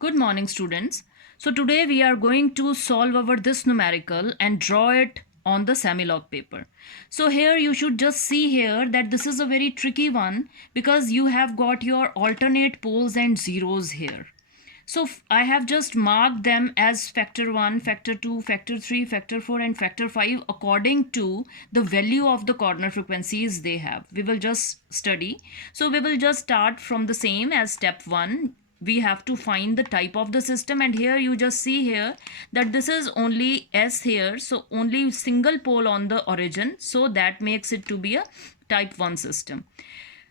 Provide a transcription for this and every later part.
Good morning, students. So today we are going to solve our this numerical and draw it on the semi-log paper. So here you should just see here that this is a very tricky one because you have got your alternate poles and zeros here. So I have just marked them as factor 1, factor 2, factor 3, factor 4 and factor 5 according to the value of the corner frequencies they have. We will just study. So we will just start from the same as step 1. We have to find the type of the system, and here you just see here that this is only S here, so only single pole on the origin, so that makes it to be a type 1 system.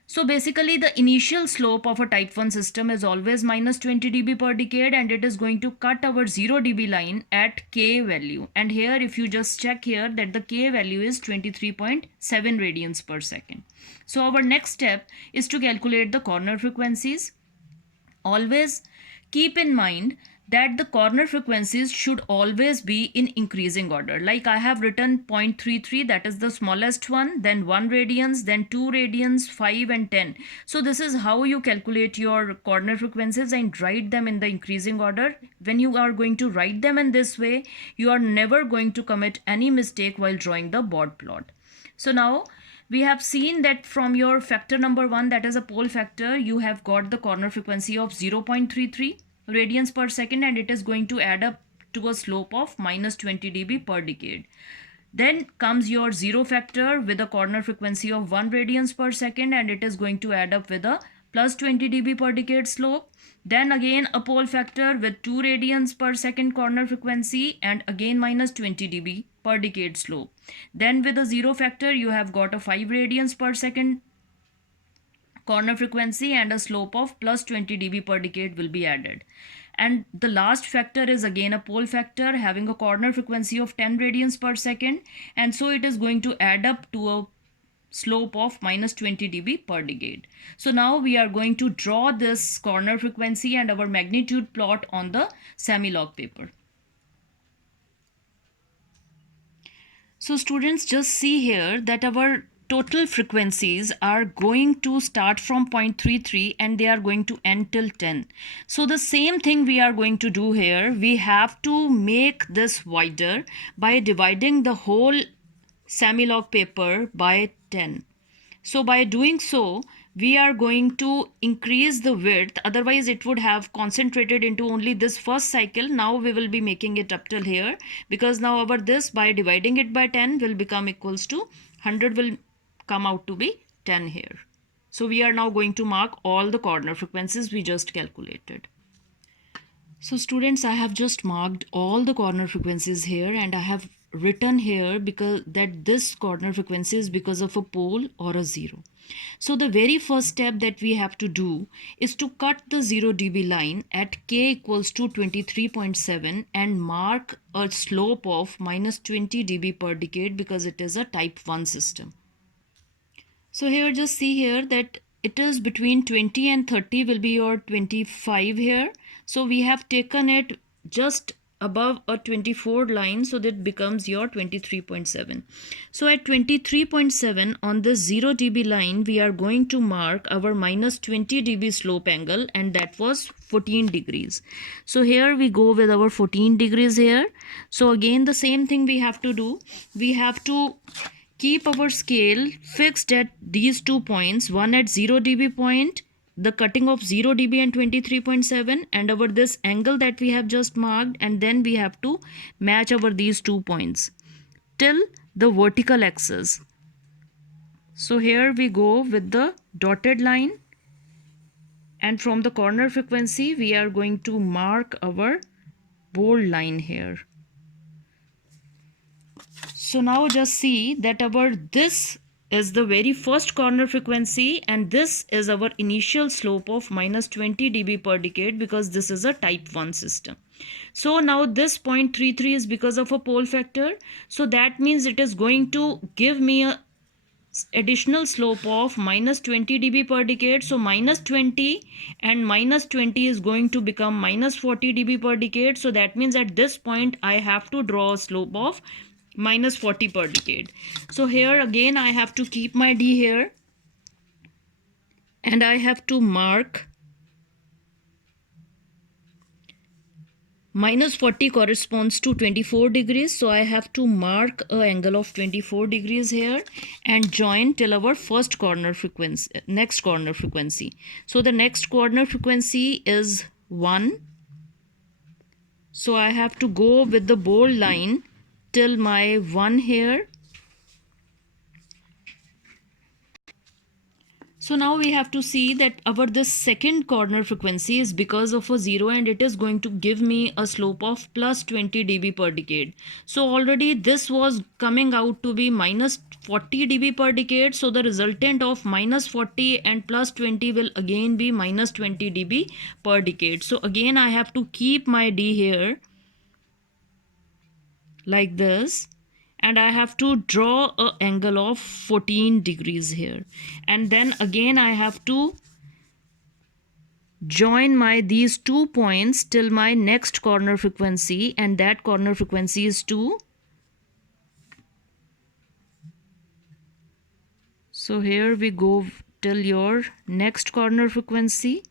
So basically the initial slope of a type 1 system is always minus 20 dB per decade, and it is going to cut our 0 dB line at K value. And here if you just check here that the K value is 23.7 radians per second. So our next step is to calculate the corner frequencies. Always keep in mind that the corner frequencies should always be in increasing order. Like I have written 0.33, that is the smallest one, then 1 radians, then 2 radians, 5 and 10. So this is how you calculate your corner frequencies and write them in the increasing order. When you are going to write them in this way, you are never going to commit any mistake while drawing the Bode plot. So now we have seen that from your factor number 1, that is a pole factor, you have got the corner frequency of 0.33 radians per second, and it is going to add up to a slope of minus 20 dB per decade. Then comes your zero factor with a corner frequency of 1 radians per second, and it is going to add up with a plus 20 dB per decade slope. Then again a pole factor with 2 radians per second corner frequency and again minus 20 dB per decade slope. Then with a zero factor you have got a 5 radians per second corner frequency and a slope of plus 20 dB per decade will be added. And the last factor is again a pole factor having a corner frequency of 10 radians per second, and so it is going to add up to a slope of minus 20 dB per decade. So now we are going to draw this corner frequency and our magnitude plot on the semi-log paper. So students, just see here that our total frequencies are going to start from 0.33 and they are going to end till 10. So the same thing we are going to do here. We have to make this wider by dividing the whole semi-log paper by 10. So by doing so, we are going to increase the width, otherwise it would have concentrated into only this first cycle. Now we will be making it up till here, because now our this by dividing it by 10 will become equals to 100, will come out to be 10 here. So we are now going to mark all the corner frequencies we just calculated. So students, I have just marked all the corner frequencies here, and I have written here because that this corner frequency is because of a pole or a zero. So the very first step that we have to do is to cut the 0 dB line at K equals to 23.7 and mark a slope of minus 20 dB per decade because it is a type 1 system. So here just see here that it is between 20 and 30 will be your 25 here. So we have taken it just above a 24 line, so that becomes your 23.7. So at 23.7 on this 0 dB line, we are going to mark our minus 20 dB slope angle, and that was 14 degrees. So here we go with our 14 degrees here. So again the same thing we have to do. We have to keep our scale fixed at these 2 points, one at 0 dB point, the cutting of 0 dB and 23.7, and our this angle that we have just marked, and then we have to match our these 2 points till the vertical axis. So here we go with the dotted line, and from the corner frequency we are going to mark our bold line here. So now just see that our this is the very first corner frequency, and this is our initial slope of minus 20 dB per decade because this is a type 1 system. So now this 0.33 is because of a pole factor, so that means it is going to give me a additional slope of minus 20 dB per decade. So minus 20 and minus 20 is going to become minus 40 dB per decade. So that means at this point I have to draw a slope of minus 40 per decade. So here again I have to keep my D here, and I have to mark Minus 40 corresponds to 24 degrees. So I have to mark an angle of 24 degrees here and join till our first corner frequency, next corner frequency. So the next corner frequency is 1. So I have to go with the bold line till my 1 here. So now we have to see that our this second corner frequency is because of a 0, and it is going to give me a slope of plus 20 dB per decade. So already this was coming out to be minus 40 dB per decade. So the resultant of minus 40 and plus 20 will again be minus 20 dB per decade. So again I have to keep my D here like this, and I have to draw an angle of 14 degrees here, and then again I have to join these 2 points till my next corner frequency, and that corner frequency is 2. So here we go till your next corner frequency.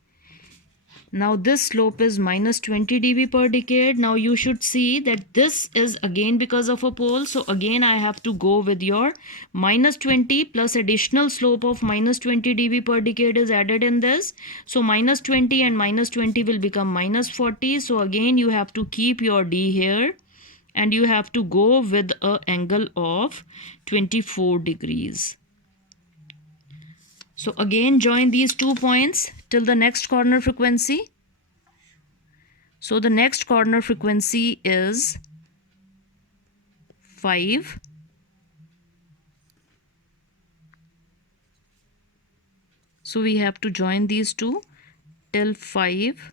Now this slope is minus 20 dB per decade. Now you should see that this is again because of a pole. So again I have to go with your minus 20 plus additional slope of minus 20 dB per decade is added in this. So minus 20 and minus 20 will become minus 40. So again you have to keep your D here, and you have to go with an angle of 24 degrees. So again join these 2 points till the next corner frequency. So the next corner frequency is 5. So we have to join these 2 till 5.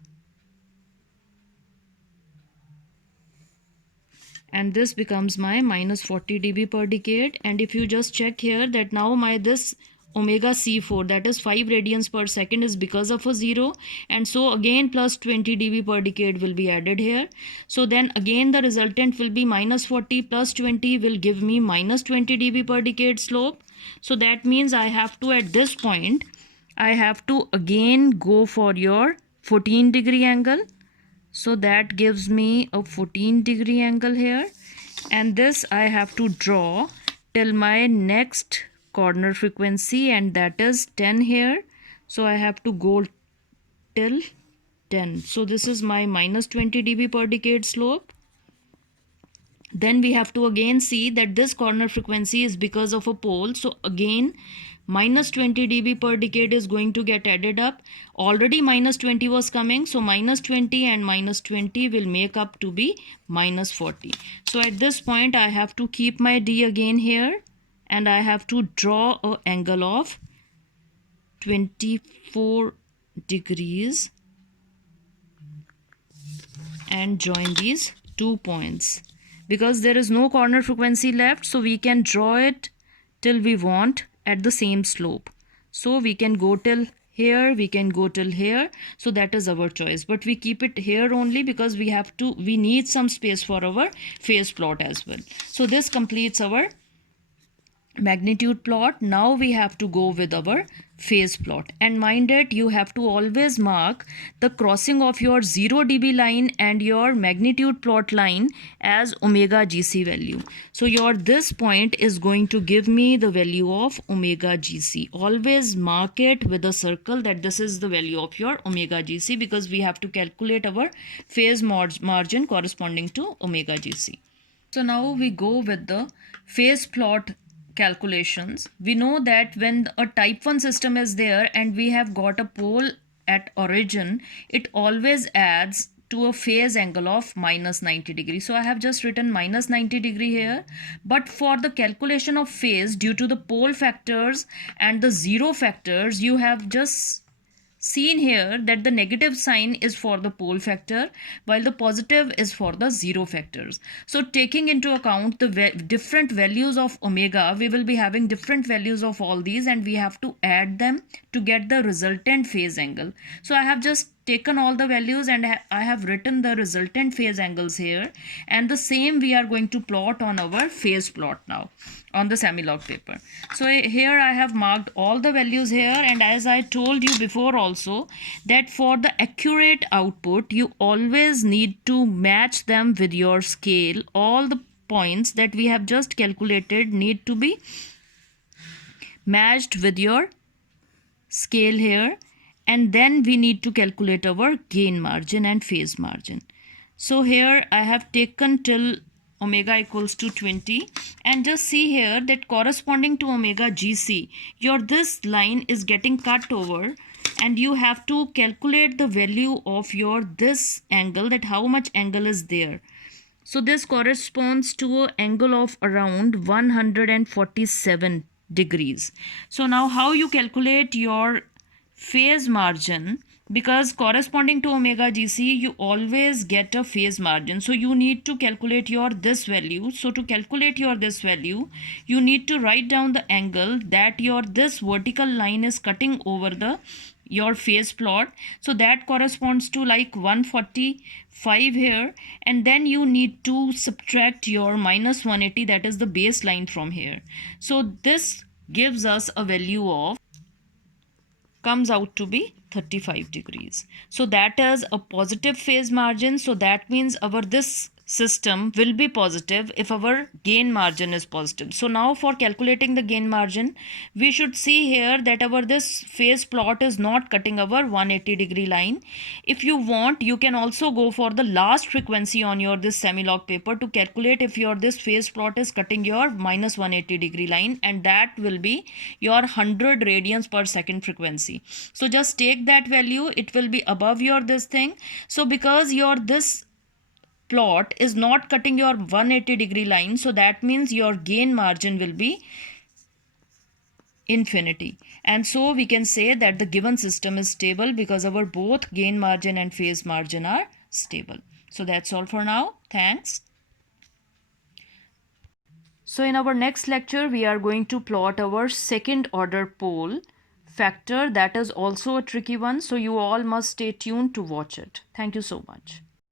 And this becomes my minus 40 dB per decade. And if you just check here that now my this omega C4, that is 5 radians per second, is because of a 0, and so again plus 20 dB per decade will be added here. So then again the resultant will be minus 40 plus 20 will give me minus 20 dB per decade slope. So that means I have to, at this point I have to again go for your 14 degree angle. So that gives me a 14 degree angle here, and this I have to draw till my next corner frequency, and that is 10 here. So I have to go till 10. So this is my minus 20 dB per decade slope. Then we have to again see that this corner frequency is because of a pole. So again minus 20 dB per decade is going to get added up. Already minus 20 was coming, so minus 20 and minus 20 will make up to be minus 40. So at this point I have to keep my D again here, and I have to draw an angle of 24 degrees and join these 2 points. Because there is no corner frequency left, so we can draw it till we want at the same slope. So we can go till here, we can go till here. So that is our choice, but we keep it here only because we need some space for our phase plot as well. So this completes our magnitude plot. Now we have to go with our phase plot, and mind it, you have to always mark the crossing of your 0 dB line and your magnitude plot line as omega GC value. So your this point is going to give me the value of omega GC. Always mark it with a circle that this is the value of your omega GC, because we have to calculate our phase margin corresponding to omega GC. So now we go with the phase plot calculations. We know that when a type 1 system is there and we have got a pole at origin, it always adds to a phase angle of minus 90 degree. So I have just written minus 90 degree here, but for the calculation of phase, due to the pole factors and the zero factors, you have just seen here that the negative sign is for the pole factor while the positive is for the zero factors. So taking into account the different values of omega, we will be having different values of all these, and we have to add them to get the resultant phase angle. So I have just taken all the values and I have written the resultant phase angles here, and the same we are going to plot on our phase plot now on the semi-log paper. So here I have marked all the values here, and as I told you before also, that for the accurate output you always need to match them with your scale. All the points that we have just calculated need to be matched with your scale here, and then we need to calculate our gain margin and phase margin. So here I have taken till omega equals to 20, and just see here that corresponding to omega GC, your this line is getting cut over, and you have to calculate the value of your this angle, that how much angle is there. So this corresponds to an angle of around 147 degrees. So now how you calculate your phase margin, because corresponding to omega GC you always get a phase margin, so you need to calculate your this value. So to calculate your this value, you need to write down the angle that your this vertical line is cutting over the your phase plot, so that corresponds to like 145 here, and then you need to subtract your minus 180, that is the baseline from here. So this gives us a value of, comes out to be 35 degrees. So that is a positive phase margin. So that means our this system will be positive if our gain margin is positive. So now for calculating the gain margin, we should see here that our this phase plot is not cutting our 180 degree line. If you want, you can also go for the last frequency on your this semi-log paper to calculate if your this phase plot is cutting your minus 180 degree line, and that will be your 100 radians per second frequency. So just take that value, it will be above your this thing. So because your this plot is not cutting your 180 degree line, so that means your gain margin will be infinity, and so we can say that the given system is stable because our both gain margin and phase margin are stable. So that's all for now. Thanks. So in our next lecture we are going to plot our second order pole factor. That is also a tricky one, so you all must stay tuned to watch it. Thank you so much.